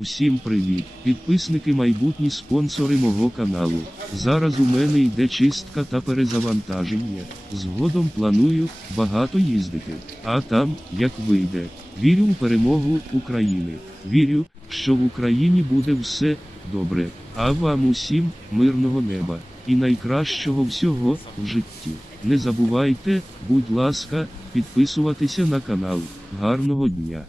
Усім привіт! Підписники майбутні спонсори мого каналу. Зараз у мене йде чистка та перезавантаження. Згодом планую багато їздити. А там, як вийде. Вірю у перемогу України. Вірю, що в Україні буде все добре. А вам усім мирного неба і найкращого всього в житті. Не забувайте, будь ласка, підписуватися на канал. Гарного дня!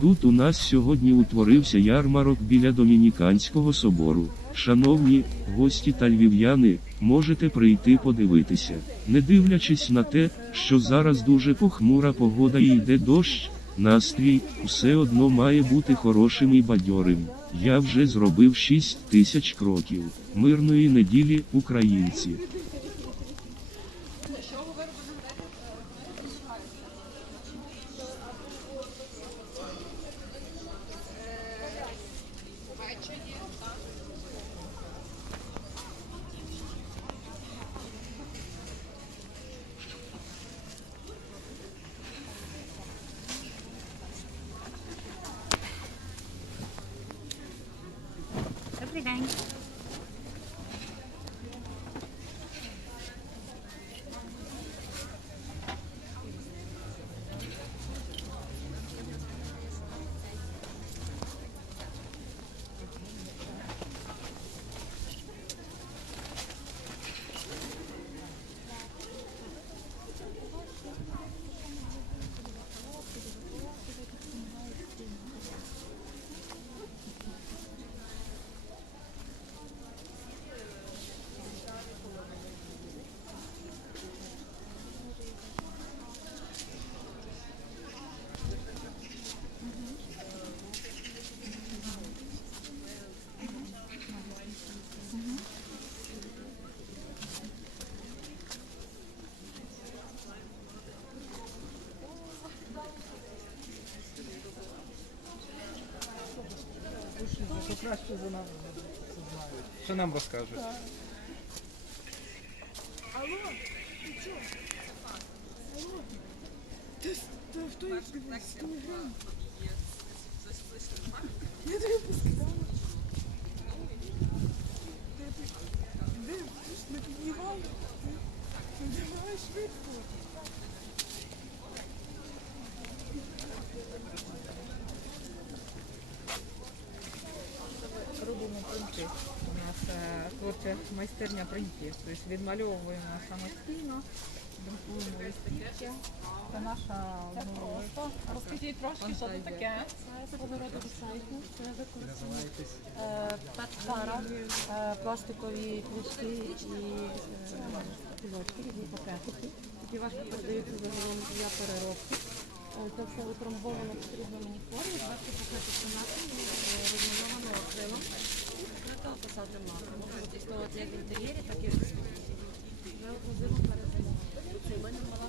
Тут у нас сьогодні утворився ярмарок біля Домініканського собору. Шановні гості та львів'яни, можете прийти подивитися. Не дивлячись на те, що зараз дуже похмура погода і йде дощ, настрій все одно має бути хорошим і бадьорим. Я вже зробив 6 тисяч кроків. Мирної неділі, українці. bem. Краще за нами знають. Що нам розкажуть? робимо принти. У нас е, творча майстерня принтів. Тобто відмальовуємо самостійно, друкуємо. Це наша ну, Розкажіть трошки, що це таке? Це свого роду це використані е, е, пластикові кружки і е, кульочки, різні пакетики, які важко передаються загалом для переробки. Це все утрамбовано в потрібному формі, зверху покрити наклеєм, розмальовано акрилом покрито посадним лаком. Можна використовувати як в інтер'єрі, так і в Ми Вже одразу перезамовити. Це в мене була